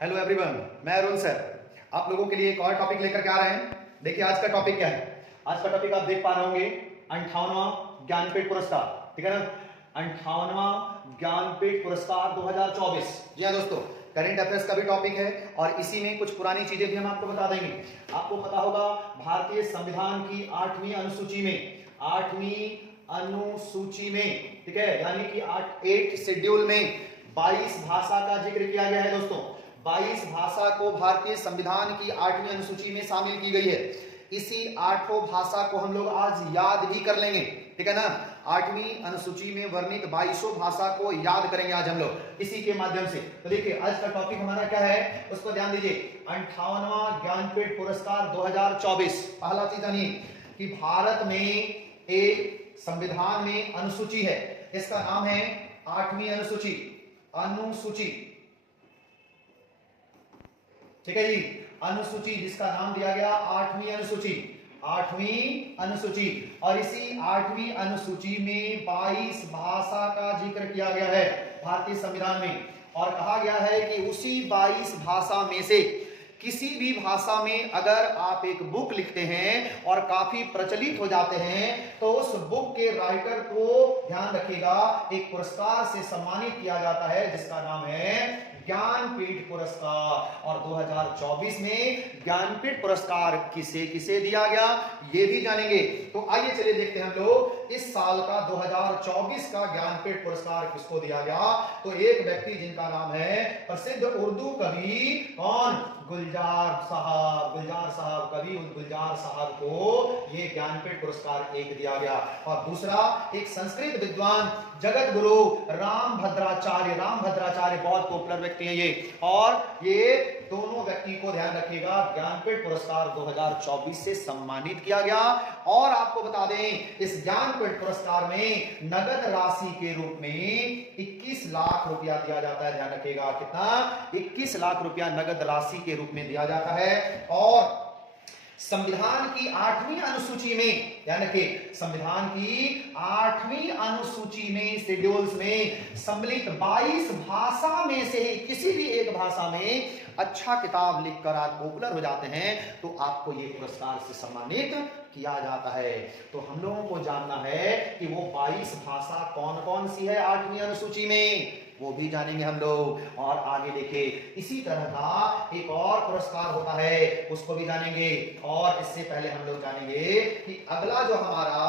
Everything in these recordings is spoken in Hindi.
हेलो एवरीवन, मैं अरुण सर आप लोगों के लिए एक और टॉपिक लेकर के आ रहे हैं। देखिए आज का टॉपिक क्या है। आज का टॉपिक आप देख पा रहे होंगे 58वां ज्ञानपीठ पुरस्कार, ठीक है ना। 58वां ज्ञानपीठ पुरस्कार 2024। जी हाँ दोस्तों, करंट अफेयर्स का भी टॉपिक है और इसी में कुछ पुरानी चीजें भी हम आपको बता देंगे। आपको पता होगा भारतीय संविधान की 8वीं अनुसूची में, 8वीं अनुसूची में, ठीक है, यानी कि 8 शेड्यूल में 22 भाषा का जिक्र किया गया है दोस्तों। 22 भाषा को भारतीय संविधान की 8वीं अनुसूची में शामिल की गई है। इसी 8 भाषा को हम लोग आज याद भी कर लेंगे, ठीक है ना। 8वीं अनुसूची में वर्णित 22 भाषा को याद करेंगे आज हम लोग इसी के माध्यम से। तो देखिए आज का टॉपिक हमारा क्या है, उस पर ध्यान दीजिए। 58वां ज्ञानपीठ पुरस्कार 2024। पहला चीज जानिए कि भारत में एक संविधान में अनुसूची है, इसका नाम है 8वीं अनुसूची। अनुसूची, ठीक है जी, अनुसूची जिसका नाम दिया गया 8वीं अनुसूची। 8वीं अनुसूची, और इसी 8वीं अनुसूची में 22 भाषा का जिक्र किया गया है भारतीय संविधान में। और कहा गया है कि उसी 22 भाषा में से किसी भी भाषा में अगर आप एक बुक लिखते हैं और काफी प्रचलित हो जाते हैं तो उस बुक के राइटर को ध्यान रखिएगा एक पुरस्कार से सम्मानित किया जाता है जिसका नाम है ज्ञानपीठ पुरस्कार। और 2024 में ज्ञानपीठ पुरस्कार किसे किसे दिया गया ये भी जानेंगे। तो आइए चलिए देखते हैं हम लोग इस साल का 2024 का ज्ञानपीठ पुरस्कार किसको दिया गया। तो एक व्यक्ति जिनका नाम है प्रसिद्ध उर्दू कवि कौन, गुलजार साहब। गुलजार साहब, कवि गुलजार साहब को ये ज्ञानपीठ पुरस्कार एक दिया गया। और दूसरा एक संस्कृत विद्वान जगत गुरु राम भद्राचार्य। राम भद्राचार्य बहुत पॉपुलर व्यक्ति हैं ये, और ये दोनों व्यक्ति को ध्यान रखिएगा ज्ञानपीठ पुरस्कार 2024 से सम्मानित किया गया। और आपको बता दें इस ज्ञानपीठ पुरस्कार में नगद राशि के रूप में 21 लाख रुपया दिया जाता है। ध्यान रखिएगा कितना, 21 लाख रुपया नगद राशि के रूप में दिया जाता है। और संविधान की 8वीं अनुसूची में, यानी कि संविधान की 8वीं अनुसूची में शेड्यूल्स में सम्मिलित 22 भाषा में से किसी भी एक भाषा में अच्छा किताब लिखकर आप पॉपुलर हो जाते हैं तो आपको ये पुरस्कार से सम्मानित किया जाता है। तो हम लोगों को जानना है कि वो 22 भाषा कौन कौन सी है 8वीं अनुसूची में, वो भी जानेंगे हम लोग। और आगे देखिए इसी तरह का एक और पुरस्कार होता है, उसको भी जानेंगे। और इससे पहले हम लोग जानेंगे कि अगला जो हमारा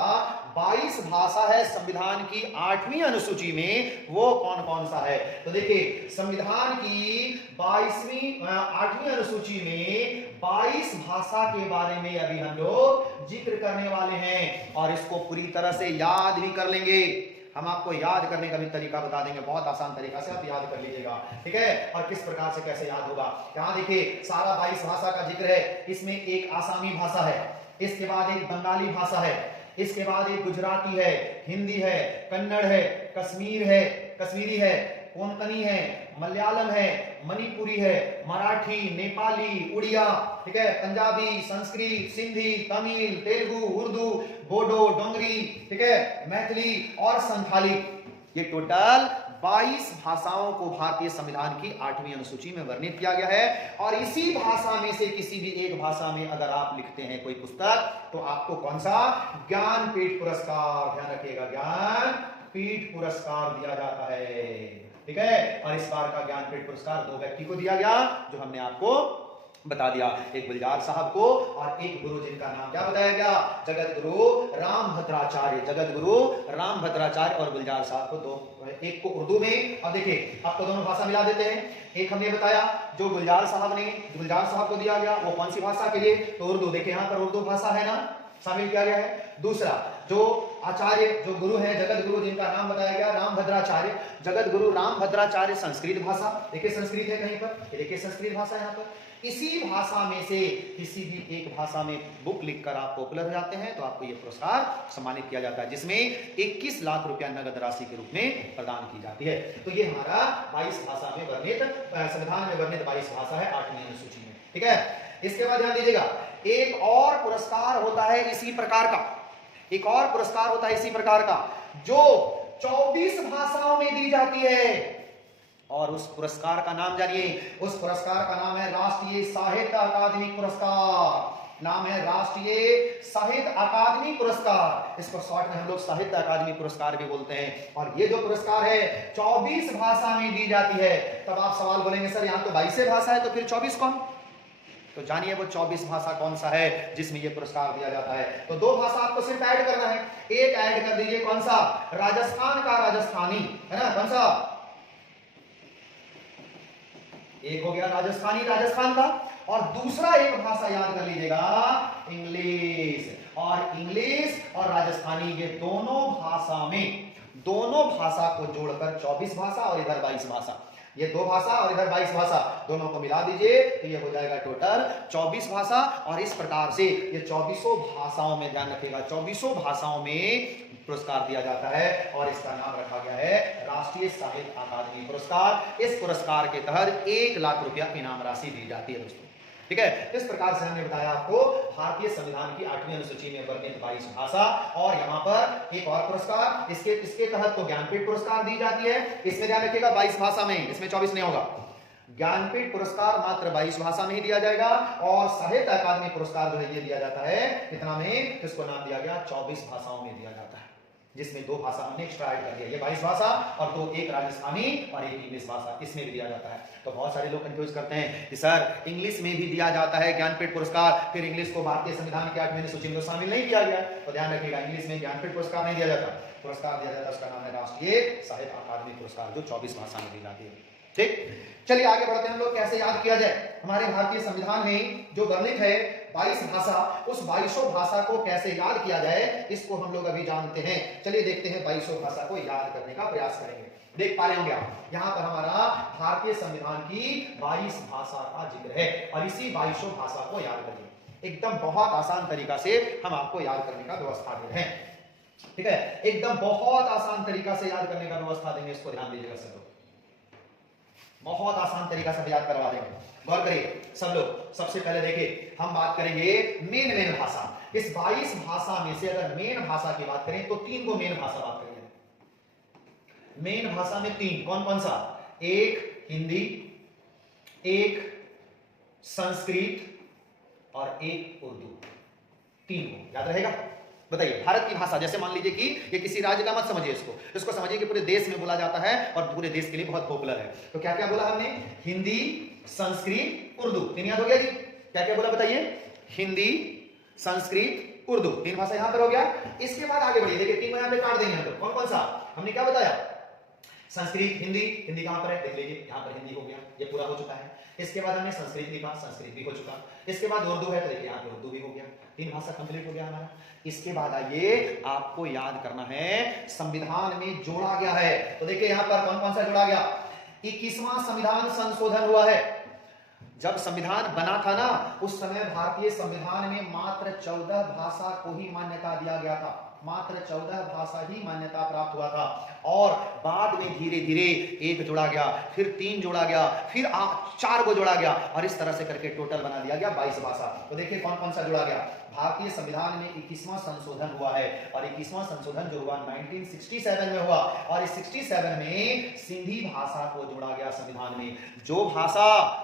22 भाषा है संविधान की 8वीं अनुसूची में वो कौन कौन सा है। तो देखिए संविधान की 8वीं अनुसूची में 22 भाषा के बारे में अभी हम लोग जिक्र करने वाले हैं और इसको पूरी तरह से याद भी कर लेंगे। हम आपको याद करने का भी तरीका बता देंगे, बहुत आसान तरीका से आप याद कर लीजिएगा, ठीक है। और किस प्रकार से कैसे याद होगा, यहाँ देखिए सारा 22 भाषा का जिक्र है। इसमें एक आसामी भाषा है, इसके बाद एक बंगाली भाषा है, इसके बाद एक गुजराती है, हिंदी है, कन्नड़ है, कश्मीरी है, कोंकणी है, मलयालम है, मणिपुरी है, मराठी, नेपाली, उड़िया, ठीक है, पंजाबी, संस्कृत, सिंधी, तमिल, तेलुगु, उर्दू, बोडो, डोंगरी, ठीक है, मैथिली और संथाली। ये टोटल 22 भाषाओं को भारतीय संविधान की 8वीं अनुसूची में वर्णित किया गया है। और इसी भाषा में से किसी भी एक भाषा में अगर आप लिखते हैं कोई पुस्तक तो आपको कौन सा ज्ञानपीठ पुरस्कार, ध्यान रखिएगा, ज्ञानपीठ पुरस्कार दिया जाता है, ठीक है। और इस बार का ज्ञानपीठ पुरस्कार 2 व्यक्ति को दिया गया जो हमने आपको बता दिया, एक गुलजार साहब को और एक गुरु जिनका नाम क्या बताया गया, जगत गुरु राम भद्राचार्य। जगत गुरु राम भद्राचार्य और गुलजार साहब को दो, एक को उर्दू में। अब देखिए आपको दोनों भाषा मिला देते हैं। एक हमने बताया जो गुलजार साहब को दिया गया वो कौन सी भाषा के लिए, तो उर्दू। देखिए यहाँ पर उर्दू भाषा है ना, शामिल किया गया है। दूसरा जो आचार्य, जो गुरु है जगत गुरु जिनका नाम बताया गया राम भद्राचार्य, जगत गुरु राम भद्राचार्य, संस्कृत भाषा। देखिए संस्कृत है कहीं पर, देखिए संस्कृत भाषा यहाँ पर। इसी भाषा में से किसी भी एक भाषा में बुक लिखकर आप पॉपुलर हो जाते हैं तो आपको यह पुरस्कार सम्मानित किया जाता है जिसमें 21 लाख रुपया नगद राशि के रूप में प्रदान की जाती है। तो ये हमारा 22 भाषा में वर्णित, संविधान में वर्णित 22 भाषा है 8वीं अनुसूची में, ठीक है। इसके बाद ध्यान दीजिएगा एक और पुरस्कार होता है इसी प्रकार का, एक और पुरस्कार होता है इसी प्रकार का जो 24 भाषाओं में दी जाती है। और उस पुरस्कार का नाम जानिए। उस पुरस्कार का नाम है राष्ट्रीय साहित्य अकादमी पुरस्कार। नाम है राष्ट्रीय साहित्य अकादमी पुरस्कार। इसको शॉर्ट में हम लोग साहित्य अकादमी पुरस्कार भी बोलते हैं। और ये जो पुरस्कार है 24 भाषा में दी जाती है। तब आप सवाल बोलेंगे सर यहाँ तो 22 भाषा है, तो फिर 24 कौन? तो जानिए वो 24 भाषा कौन सा है जिसमें ये पुरस्कार दिया जाता है। तो 2 भाषा आपको सिर्फ ऐड करना है। एक ऐड कर दीजिए, कौन सा? राजस्थान का राजस्थानी, है ना? कौन सा? एक हो गया राजस्थानी, राजस्थान का। और दूसरा एक भाषा याद कर लीजिएगा, इंग्लिश। और इंग्लिश और राजस्थानी, ये दोनों भाषा को जोड़कर 24 भाषा और इधर 22 भाषा, ये 2 भाषा और इधर 22 भाषा, दोनों को मिला दीजिए तो ये हो जाएगा टोटल 24 भाषा। और इस प्रकार से ये 24 भाषाओं में, ध्यान रखिएगा, 24 भाषाओं में पुरस्कार दिया जाता है। और इसका नाम रखा गया है राष्ट्रीय साहित्य अकादमी पुरस्कार। इस पुरस्कार के तहत 1 लाख रुपया इनाम राशि दी जाती है दोस्तों। ठीक है, इस प्रकार से हमने बताया आपको भारतीय संविधान की 8वीं अनुसूची में वर्णित 22 भाषा। और यहाँ पर एक और पुरस्कार, इसके तहत तो ज्ञानपीठ पुरस्कार दी जाती है। इसमें ध्यान रखिएगा 22 भाषा में, इसमें 24 नहीं होगा। ज्ञानपीठ पुरस्कार मात्र 22 भाषा में ही दिया जाएगा। और साहित्य अकादमी पुरस्कार जो है ये दिया जाता है कितना में? इसको नाम दिया गया 24 भाषाओं में दिया जाता है, जिसमें 2 भाषा हमने एक्स्ट्रा ऐड कर दिया। ये 22 भाषा और 2 एक राजस्थानी और एक इंग्लिश भाषा, इसमें भी दिया जाता है। तो बहुत सारे लोग कंफ्यूज करते हैं कि सर इंग्लिश में भी दिया जाता है ज्ञानपीठ पुरस्कार, फिर इंग्लिश को भारतीय संविधान की 8वीं अनुसूची में शामिल नहीं किया गया। तो ध्यान रखिएगा, इंग्लिश में ज्ञानपीठ पुरस्कार नहीं दिया जाता, पुरस्कार दिया जाता है, उसका नाम है राष्ट्रीय साहित्य अकादमी पुरस्कार, जो 24 भाषा में दी जाती है। ठीक, चलिए आगे बढ़ते हैं हम लोग, कैसे याद किया जाए। हमारे भारतीय संविधान में जो वर्णित है 22 भाषा, उस 22 भाषा को कैसे याद किया जाए, इसको हम लोग अभी जानते हैं। चलिए देखते हैं, 22 भाषा को याद करने का प्रयास करेंगे। देख पा रहे होंगे आप, यहाँ पर हमारा भारतीय संविधान की 22 भाषा का जिक्र है। और इसी 22 भाषा को याद करिए। एकदम बहुत आसान तरीका से हम आपको याद करने का व्यवस्था दे रहे हैं। ठीक है, एकदम बहुत आसान तरीका से याद करने का व्यवस्था देंगे, इसको ध्यान दीजिएगा सब लोग। बहुत आसान तरीका से याद करवा देंगे, गौर करिए सब लोग। सबसे पहले देखिए, हम बात करेंगे मेन भाषा। इस 22 भाषा में से अगर मेन भाषा की बात करें तो 3 को मेन भाषा बात करेंगे। मेन भाषा में 3, कौन कौन सा? एक हिंदी, एक संस्कृत और एक उर्दू। 3 को याद रहेगा। बताइए, भारत की भाषा, जैसे मान लीजिए कि ये किसी राज्य का मत समझिए, इसको समझिए कि पूरे देश में बोला जाता है और पूरे देश के लिए बहुत पॉपुलर है। तो क्या क्या बोला हमने? हिंदी, संस्कृत, उर्दू। 3 याद हो गया जी? क्या क्या बोला बताइए? हिंदी, संस्कृत, उर्दू, 3 भाषा यहां पर हो गया। इसके बाद आगे बढ़िए, देखिए 3 को यहां पे काट देंगे हम लोग। कौन कौन सा? हमने क्या बताया? संस्कृत, हिंदी। हिंदी कहां पर है? देख लीजिए, यहां पर हिंदी हो गया, ये पूरा हो चुका है। इसके बाद हमने संस्कृत लिखा, संस्कृत भी हो चुका। इसके बाद उर्दू है, तो देखिए यहां पर उर्दू भी हो गया। 3 भाषा कंप्लीट हो गया हमारा। इसके बाद आइए, आपको याद करना है संविधान में जोड़ा गया है। तो देखिए यहां पर कौन कौन सा जोड़ा गया? 21वां संविधान संशोधन हुआ है। जब संविधान बना था ना, उस समय भारतीय संविधान में मात्र 14 भाषा को ही मान्यता दिया गया था। मात्र 14 भाषा ही मान्यता प्राप्त हुआ था। और बाद में धीरे धीरे 1 जोड़ा गया, फिर 3 जोड़ा गया, फिर 4 को जोड़ा गया, और इस तरह से करके टोटल बना दिया गया 22 भाषा। तो देखिए कौन कौन सा जोड़ा गया। भारतीय संविधान में 21वां संशोधन हुआ है, और 21वां संशोधन जो हुआ 1967 में हुआ, और इस 67 में सिंधी भाषा को जोड़ा गया संविधान में। जो भाषा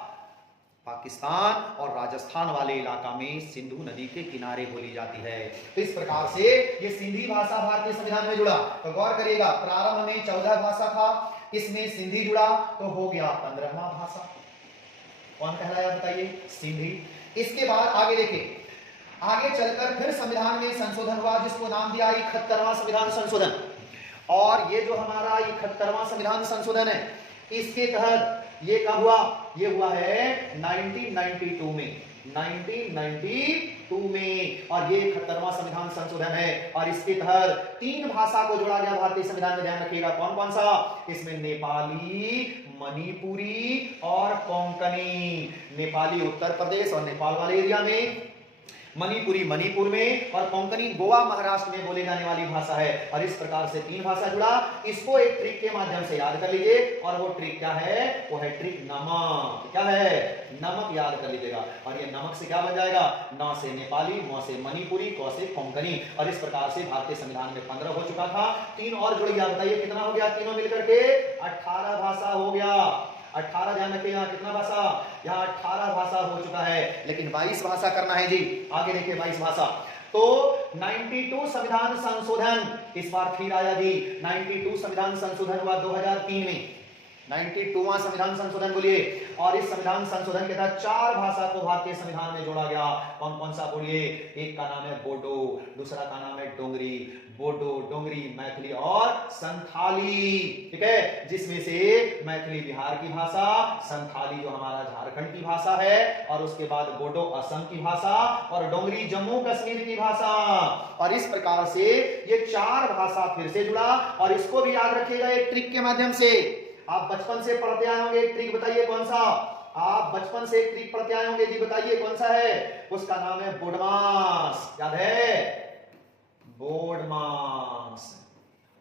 पाकिस्तान और राजस्थान वाले इलाका में सिंधु नदी के किनारे बोली जाती है। तो इस प्रकार से ये सिंधी भाषा भारतीय संविधान में जुड़ा। तो गौर करिएगा, प्रारंभ में 14 भाषा था, इसमें सिंधी जुड़ा तो हो गया 15वां भाषा। कौन कहलाया बताइए? सिंधी। इसके बाद आगे देखिए, आगे चलकर फिर संविधान में संशोधन हुआ, जिसको नाम दिया 71वां संविधान संशोधन। और ये जो हमारा 71वां संविधान संशोधन है, इसके तहत ये कब हुआ? ये हुआ है 1992 में। 1992 में, और ये 71वां संविधान संशोधन है। और इसके तहत 3 भाषा को जोड़ा गया भारतीय संविधान में। ध्यान रखिएगा कौन कौन सा? इसमें नेपाली, मणिपुरी और कोंकणी। नेपाली उत्तर प्रदेश और नेपाल वाले एरिया में, मणिपुरी मणिपुर में, और कोंकणी गोवा महाराष्ट्र में बोले जाने वाली भाषा है। और इस प्रकार से 3 भाषा जुड़ा। इसको एक ट्रिक के माध्यम से याद कर लीजिए, और वो ट्रिक क्या है, वो है ट्रिक नमक। क्या है, नमक याद कर लीजिएगा। और ये नमक से क्या बन जाएगा, न से नेपाली, म से मणिपुरी, क से कोंकणी। और इस प्रकार से भारतीय संविधान में 15 हो चुका था। 3 और जुड़ गया, बताइए कितना हो गया, तीनों मिलकर के 18 भाषा हो गया। 18, ध्यान रखिए यहाँ कितना भाषा, यहाँ 18 भाषा हो चुका है, लेकिन 22 भाषा करना है जी। आगे देखिए 22 भाषा। तो 92 संविधान संशोधन इस बार फिर आया जी। 92 संविधान संशोधन हुआ 2003 में, 92वां संविधान संशोधन बोलिए। और इस संविधान संशोधन के तहत 4 भाषा को भारतीय संविधान में जोड़ा गया। कौन कौन सा बोलिए, एक का नाम है बोडो, दूसरा का नाम है डोंगरी, बोडो, डोंगरी, मैथिली और संथाली। ठीक है, जिसमें से मैथिली बिहार की भाषा, संथाली जो हमारा झारखंड की भाषा है, और उसके बाद बोडो असम की भाषा, और डोंगरी जम्मू कश्मीर की भाषा। और इस प्रकार से ये 4 भाषा फिर से जुड़ा। और इसको भी याद रखिएगा एक ट्रिक के माध्यम से। आप बचपन से पढ़ते आए होंगे, एक ट्रिक बताइए कौन सा, आप बचपन से एक ट्रिक पढ़ते आए होंगे जी, बताइए कौन सा है, उसका नाम है बोडमास। याद है, बोडमास।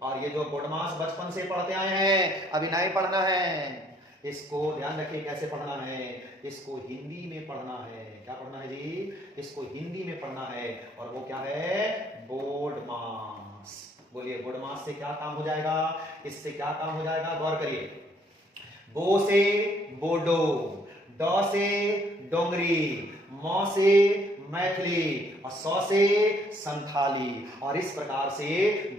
और ये जो बोडमास बचपन से पढ़ते आए हैं, अभी नहीं पढ़ना है, इसको ध्यान रखिए कैसे पढ़ना है, इसको हिंदी में पढ़ना है। क्या पढ़ना है जी, इसको हिंदी में पढ़ना है। और वो क्या है, बोडमास। बोलिए बोडमास से क्या काम हो जाएगा, इससे क्या काम हो जाएगा, गौर करिए। बो से बोडो, ड से डोंगरी, म से मैथिली, और सौ से संथाली। और इस प्रकार से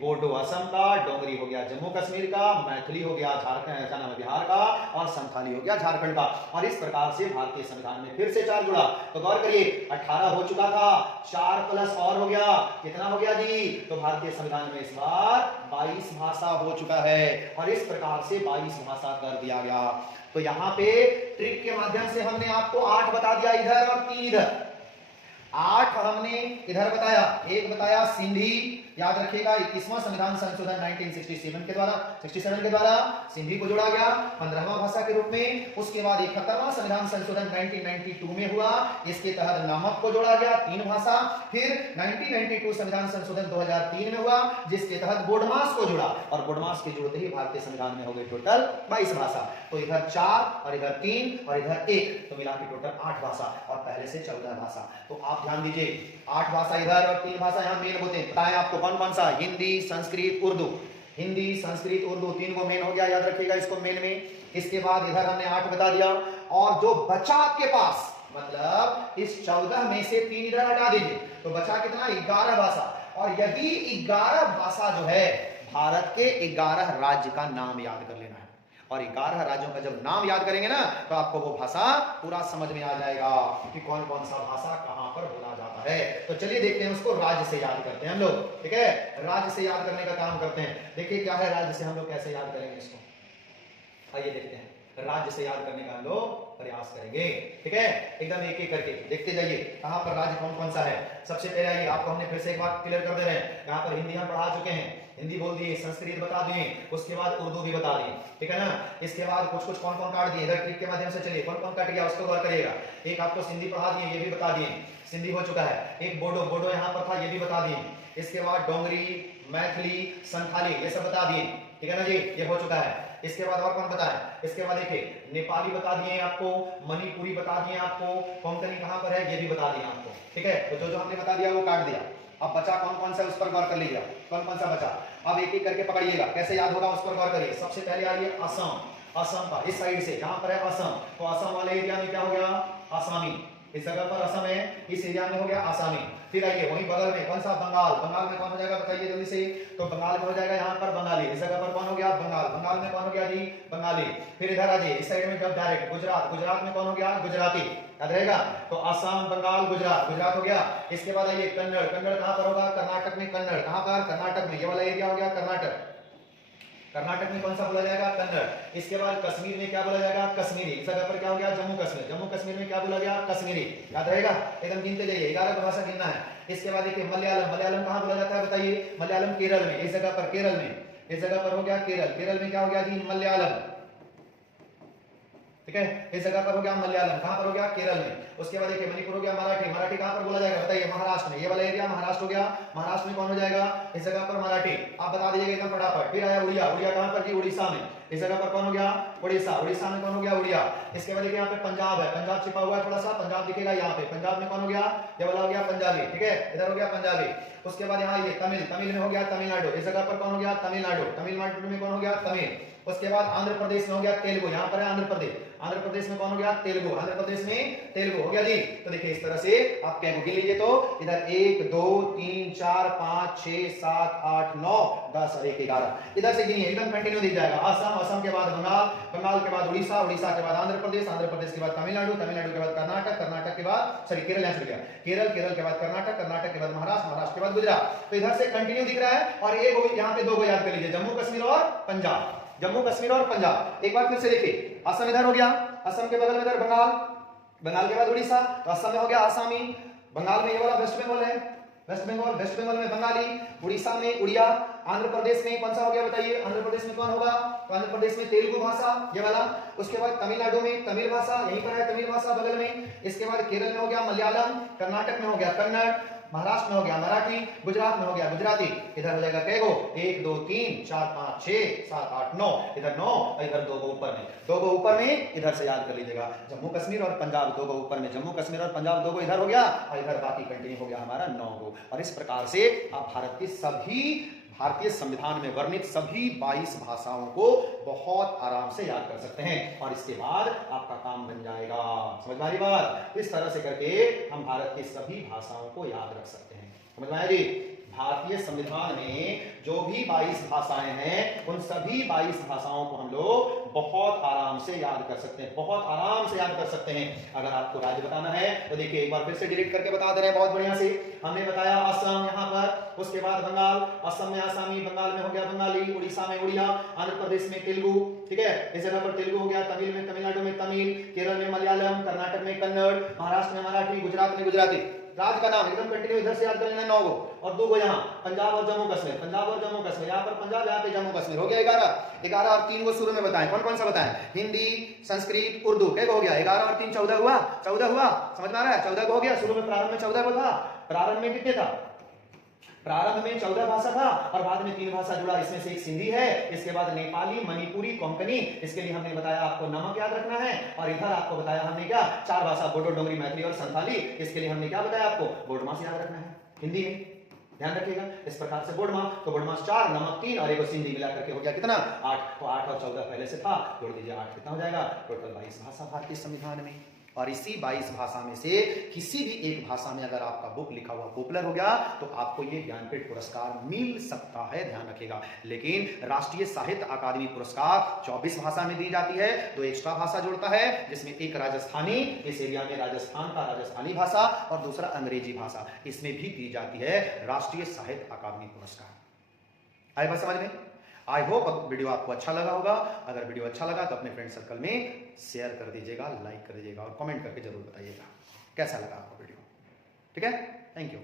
बोडो असम का, डोंगरी हो गया जम्मू कश्मीर का, मैथिली हो गया झारखंड क्या नाम है बिहार का, और संथाली हो गया झारखंड का। और इस प्रकार से भारतीय संविधान में फिर से 4 जुड़ा। तो गौर करिए 18 हो चुका था, 4 प्लस और हो गया, कितना हो गया जी, तो भारतीय संविधान में इस बार 22 भाषा हो चुका है। और इस प्रकार से 22 भाषा कर दिया गया। तो यहाँ पे ट्रिक के माध्यम से हमने आपको 8 बता दिया इधर और 3 इधर। 8 हमने इधर बताया, एक बताया सिंधी, याद रखिएगा 21वां संविधान संशोधन 1967 के द्वारा 67 के द्वारा सिंधी को जोड़ा गया 15वां भाषा के रूप में। उसके बाद 71वां संविधान संशोधन 1992 में हुआ, इसके तहत नमक को जोड़ा गया 3 भाषा। फिर 1992 संविधान संशोधन 2003 में हुआ, जिसके तहत बोडमास को जोड़ा, और बोडमास के जुड़ते ही भारतीय संविधान में हो गई टोटल 22 भाषा। तो इधर 4 और इधर 3 और इधर 1, तो मिला के टोटल 8 भाषा, और पहले से 14 भाषा। तो आप ध्यान दीजिए 8 भाषा इधर और 3 भाषा यहाँ मेन होते हैं। बताएं आपको कौन कौन सा, हिंदी, संस्कृत, उर्दू। हिंदी, संस्कृत, उर्दू 3 को मेन हो गया, याद रखिएगा इसको मेन में। इसके बाद इधर हमने 8 बता दिया, और जो बचा आपके पास, मतलब इस 14 में से 3 इधर हटा दीजिए, तो बचा कितना, 11 भाषा। और यही 11 भाषा जो है भारत के 11 राज्य का नाम याद कर लेना है। और 11 राज्यों का जब नाम याद करेंगे ना, तो आपको वो भाषा पूरा समझ में आ जाएगा कि कौन कौन सा भाषा कहां पर बोला जाता है। तो चलिए देखते हैं, उसको राज्य से याद करते हैं हम लोग। ठीक है, राज्य से याद करने का काम करते हैं। देखिए क्या है राज्य से हम लोग कैसे याद करेंगे इसको, आइए देखते हैं। राज्य से याद करने का हम लोग प्रयास करेंगे। ठीक है, एकदम एक एक करके देखते जाइए कहां पर राज्य कौन कौन सा है। सबसे पहले आइए, आपको हमने फिर से एक बात क्लियर कर दे रहे हैं, यहाँ पर हिंदी हम पढ़ा चुके हैं, हिंदी बोल दिए, संस्कृत बता दिए, उसके बाद उर्दू भी बता दिए। ठीक है ना, इसके बाद कुछ कुछ कौन कौन काट दिए, इधर ट्रिक के माध्यम से चलिए कौन कौन कट गया उसको गौर करिएगा। एक आपको सिंधी पढ़ा दिए, ये भी बता दिए, सिंधी हो चुका है। एक बोडो, बोडो यहाँ पर था, ये भी बता दिए। इसके बाद डोंगरी, मैथिली, संथाली, ये सब बता दिए। ठीक है ना जी, ये हो चुका है। इसके बाद और कौन बताए, इसके बाद देखिए नेपाली बता दिए आपको, मणिपुरी बता दिए आपको, कोंकणी कहां पर है ये भी बता दिया आपको। ठीक है, तो जो जो हमने बता दिया वो काट दिया। अब बचा कौन कौन सा, उस पर गौर कर लीजिए कौन कौन सा बचा। अब एक एक करके पकड़िएगा, कैसे याद होगा उस पर गौर करिए। सबसे पहले आइए असम, असम का इस साइड से जहां पर है असम, तो असम वाले एरिया में क्या हो गया, आसामी। इस जगह पर असम है, इस एरिया में हो गया आसामी। फिर आइए वहीं बगल में कौन सा, बंगाल, बंगाल में कौन हो जाएगा बताइए जल्दी से, तो बंगाल में हो जाएगा यहाँ पर बंगाली। इस जगह पर कौन हो गया, बंगाल, बंगाल में कौन हो गया जी, बंगाली। फिर इधर आ जाइए इस साइड में जब डायरेक्ट गुजरात, गुजरात में कौन हो गया, गुजराती। याद रहेगा, तो असम, बंगाल, गुजरात, गुजरात हो गया। इसके बाद आइए कन्नड़, कन्नड़ कहां पर होगा, कर्नाटक में। कन्नड़ कहां पर, कर्नाटक में, ये वाला एरिया हो गया कर्नाटक। कर्नाटक में कौन सा बोला जाएगा, कन्नड़। इसके बाद कश्मीर में क्या बोला जाएगा, कश्मीरी। इस जगह पर क्या हो गया, जम्मू कश्मीर, जम्मू कश्मीर में क्या बोला गया, कश्मीरी। याद रहेगा, एकदम गिनते जाइए, 11 भाषा गिनना है। इसके बाद देखिए मलयालम, मलयालम कहां बोला जाता है बताइए, मलयालम केरल में। इस जगह पर केरल में, इस जगह पर हो गया केरल, केरल में क्या हो गया जी, मलयालम। ठीक है। इस जगह पर हो गया मलयालम, कहां पर हो गया केरल में। उसके बाद देखिए मणिपुर हो गया मराठी, मराठी कहां पर बोला जाएगा बताइए महाराष्ट्र में, ये वाला एरिया महाराष्ट्र हो गया, महाराष्ट्र में कौन हो जाएगा इस जगह पर मराठी, आप बता दीजिएगा एकदम फटाफट। फिर आया उड़िया, उड़िया कहां पर जी उड़ीसा में, इस जगह पर कौन हो गया उड़ीसा, उड़ीसा में कौन हो गया उड़िया। इसके बाद देखिए यहाँ पे पंजाब है, पंजाब छिपा हुआ है थोड़ा सा, पंजाब दिखेगा यहाँ पे, पंजाब में कौन हो गया ये वाला हो गया पंजाबी, ठीक है इधर हो गया पंजाबी। उसके बाद यहाँ ये तमिल, तमिल में हो गया तमिलनाडु, इस जगह पर कौन हो गया तमिलनाडु, तमिलनाडु में कौन हो गया तमिल। उसके बाद आंध्र प्रदेश में हो गया तेलुगु, यहाँ पर है आंध्र प्रदेश, आंध्र प्रदेश में कौन हो गया तेलुगु, आंध्र प्रदेश में तेलुगु हो गया जी। तो देखिए इस तरह से आप क्या गिन लीजिए, तो इधर 1 2 3 4 5 6 7 8 9 10 और 1 11, इधर से गिनिए एकदम कंटिन्यू दिख जाएगा। असम, असम के बाद बंगाल, बंगाल के बाद उड़ीसा, उड़ीसा के बाद आंध्र प्रदेश, आंध्र प्रदेश के बाद तमिलनाडु, तमिलनाडु के बाद कर्नाटक, कर्नाटक के बाद सॉरी केरल यहाँ गया, केरल, केरल के बाद कर्नाटक, कर्नाटक के बाद महाराष्ट्र, महाराष्ट्र के बाद गुजरात। तो इधर से कंटिन्यू दिख रहा है। और एक यहाँ पे दो को याद कर लीजिए, जम्मू कश्मीर और पंजाब, जम्मू कश्मीर और पंजाब। एक बार फिर से देखिए, असम इधर हो गया, असम के बगल में इधर बंगाल, बंगाल के बाद उड़ीसा, तो असम में हो गया आसामी, बंगाल में ये वाला वेस्ट बंगाल है, वेस्ट बंगाल, वेस्ट बंगाल में बंगाली, उड़ीसा में उड़िया, आंध्र प्रदेश में कौन सा हो गया बताइए, आंध्र प्रदेश में कौन होगा, तो आंध्र प्रदेश में तेलुगु भाषा ये वाला। उसके बाद तमिलनाडु में तमिल भाषा, यहीं पर है तमिल भाषा बगल में। इसके बाद केरल में हो गया मलयालम, कर्नाटक में हो गया कन्नड़, महाराष्ट्र में हो गया मराठी, गुजरात में हो गया गुजराती। इधर हो जाएगा कैगो 1 2 3 4 5 6 7 8 9, इधर 9 और इधर 2 को ऊपर में, 2 को ऊपर में इधर से याद कर लीजिएगा, जम्मू कश्मीर और पंजाब 2 को ऊपर में, जम्मू कश्मीर और पंजाब 2 को इधर हो गया और इधर बाकी कंटिन्यू हो गया हमारा 9 को। और इस प्रकार से आप भारत की सभी भारतीय संविधान में वर्णित सभी 22 भाषाओं को बहुत आराम से याद कर सकते हैं और इसके बाद आपका काम बन जाएगा। समझ में आ रही बात? इस तरह से करके हम भारत की सभी भाषाओं को याद रख सकते हैं। समझ में आया जी? भारतीय संविधान में जो भी 22 भाषाएं हैं उन सभी 22 भाषाओं को हम लोग बहुत आराम से याद कर सकते हैं, बहुत आराम से याद कर सकते हैं। अगर आपको राज्य बताना है तो देखिए एक बार फिर से डिलीट करके बता दे रहे हैं बहुत बढ़िया से। हमने बताया असम यहाँ पर, उसके बाद बंगाल, असम में आसामी, बंगाल में हो गया बंगाली, उड़ीसा में उड़िया, आंध्र प्रदेश में तेलुगु, ठीक है इस जगह पर तेलुगु हो गया, तमिल में तमिलनाडु में तमिल, केरल में मलयालम, कर्नाटक में कन्नड़, महाराष्ट्र में मराठी, गुजरात में गुजराती। राज्य का नाम एकदम कंटिन्यू इधर से याद कर लेना 9 को और 2 को यहाँ पंजाब और जम्मू कश्मीर, पंजाब और जम्मू कश्मीर, यहाँ पर पंजाब यहाँ पे जम्मू कश्मीर हो गया 11 11 और 3 को शुरू में बताएं, कौन कौन सा बताएं, हिंदी, संस्कृत, उर्दू, क्या हो गया 11 और 3 14 हुआ, 14 हुआ। समझ में आ रहा है? 14 को हो गया, शुरू में प्रारंभ में 14 को था, प्रारंभ में कितने था, प्रारंभ में 14 भाषा था और बाद में 3 भाषा जुड़ा, इसमें से एक सिंधी है, इसके बाद नेपाली, मणिपुरी, कोंकणी। इसके लिए हमने बताया आपको नमक याद रखना है और इधर आपको बताया हमने क्या 4 भाषा, बोडो, डोगरी, मैथिली और संथाली। इसके लिए हमने क्या बताया आपको बोडमास याद रखना है हिंदी में, ध्यान रखिएगा। इस प्रकार से बोडमास, तो बोडमास 4, नमक 3 और एक सिंधी मिला करके हो गया कितना 8। तो 8 और 14 पहले से था, जोड़ दीजिए 8 कितना हो जाएगा, टोटल 22 भाषा भारतीय संविधान में। और इसी 22 भाषा में से किसी भी एक भाषा में अगर आपका बुक लिखा हुआ पॉपुलर हो गया तो आपको ये ज्ञानपीठ पुरस्कार मिल सकता है, ध्यान रखिएगा। लेकिन राष्ट्रीय साहित्य अकादमी पुरस्कार 24 भाषा में दी जाती है, 2 एक्स्ट्रा भाषा जोड़ता है जिसमें एक राजस्थानी, इस एरिया में राजस्थान का राजस्थानी भाषा और दूसरा अंग्रेजी भाषा, इसमें भी दी जाती है राष्ट्रीय साहित्य अकादमी पुरस्कार। आए बात समझ में? आई होप वीडियो आपको अच्छा लगा होगा। अगर वीडियो अच्छा लगा तो अपने फ्रेंड सर्कल में शेयर कर दीजिएगा, लाइक कर दीजिएगा और कमेंट करके जरूर बताइएगा कैसा लगा आपको वीडियो। ठीक है, थैंक यू।